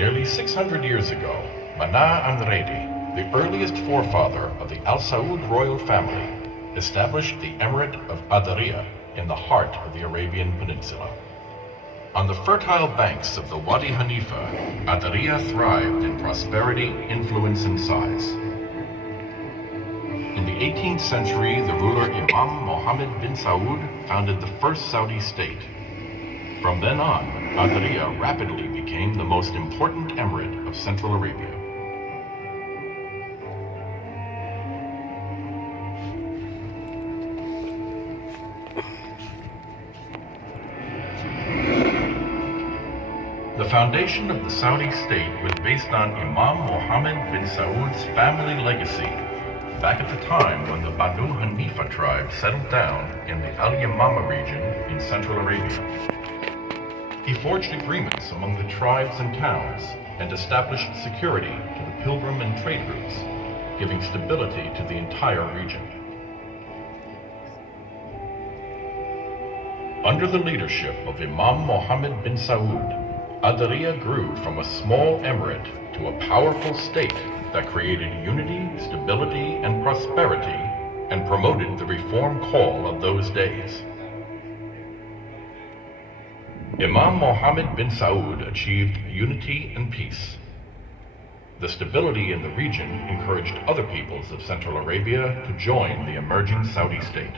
Nearly 600 years ago, Mana Anredi, the earliest forefather of the Al Saud royal family, established the Emirate of Adaria in the heart of the Arabian Peninsula. On the fertile banks of the Wadi Hanifa, Adaria thrived in prosperity, influence, and size. In the 18th century, the ruler Imam Mohammed bin Saud founded the first Saudi state. From then on, Adaria rapidly became the most important emirate of Central Arabia. The foundation of the Saudi state was based on Imam Mohammed bin Saud's family legacy, back at the time when the Banu Hanifa tribe settled down in the Al-Yamama region in Central Arabia. He forged agreements among the tribes and towns and established security to the pilgrim and trade routes, giving stability to the entire region. Under the leadership of Imam Mohammed bin Saud, Adaria grew from a small emirate to a powerful state that created unity, stability, and prosperity, and promoted the reform call of those days. Imam Mohammed bin Saud achieved unity and peace. The stability in the region encouraged other peoples of Central Arabia to join the emerging Saudi state.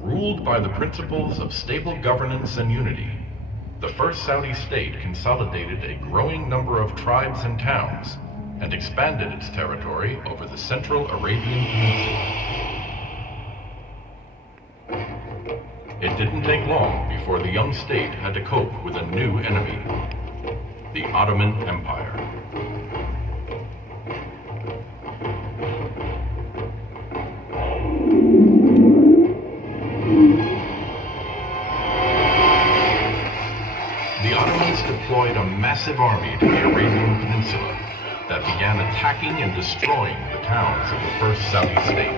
Ruled by the principles of stable governance and unity, the first Saudi state consolidated a growing number of tribes and towns and expanded its territory over the Central Arabian Peninsula. It didn't take long before the young state had to cope with a new enemy, the Ottoman Empire. The Ottomans deployed a massive army to the Arabian Peninsula that began attacking and destroying the towns of the first Saudi state.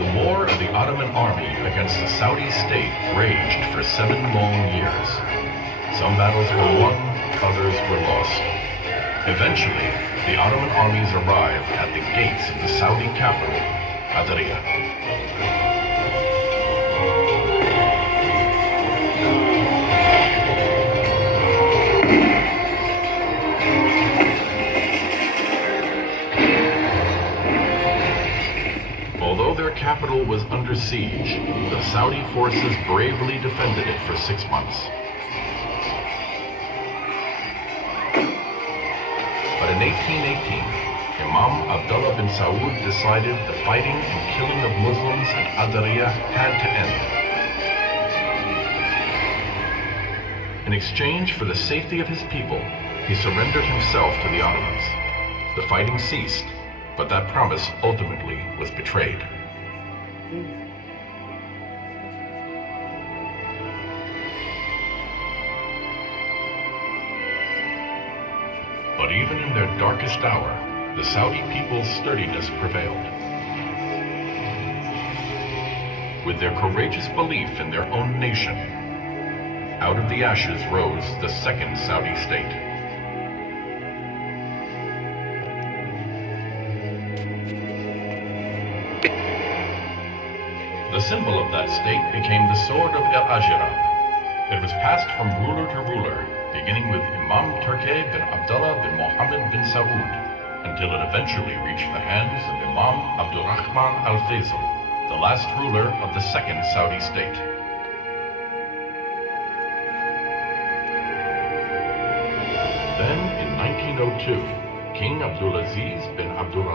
The war of the Ottoman army against the Saudi state raged for 7 long years. Some battles were won, others were lost. Eventually, the Ottoman armies arrived at the gates of the Saudi capital, Adria. Although their capital was under siege, the Saudi forces bravely defended it for 6 months. But in 1818, Imam Abdullah bin Saud decided the fighting and killing of Muslims in Adria had to end. In exchange for the safety of his people, he surrendered himself to the Ottomans. The fighting ceased, but that promise ultimately was betrayed. But even in their darkest hour, the Saudi people's sturdiness prevailed. With their courageous belief in their own nation, out of the ashes rose the second Saudi state. The symbol of that state became the sword of Al-Ajirab. It was passed from ruler to ruler, beginning with Imam Turki bin Abdullah bin Mohammed bin Saud, until it eventually reached the hands of Imam Abdurrahman al-Faisal, the last ruler of the second Saudi state. Then, in 1902, King Abdulaziz bin Abdullah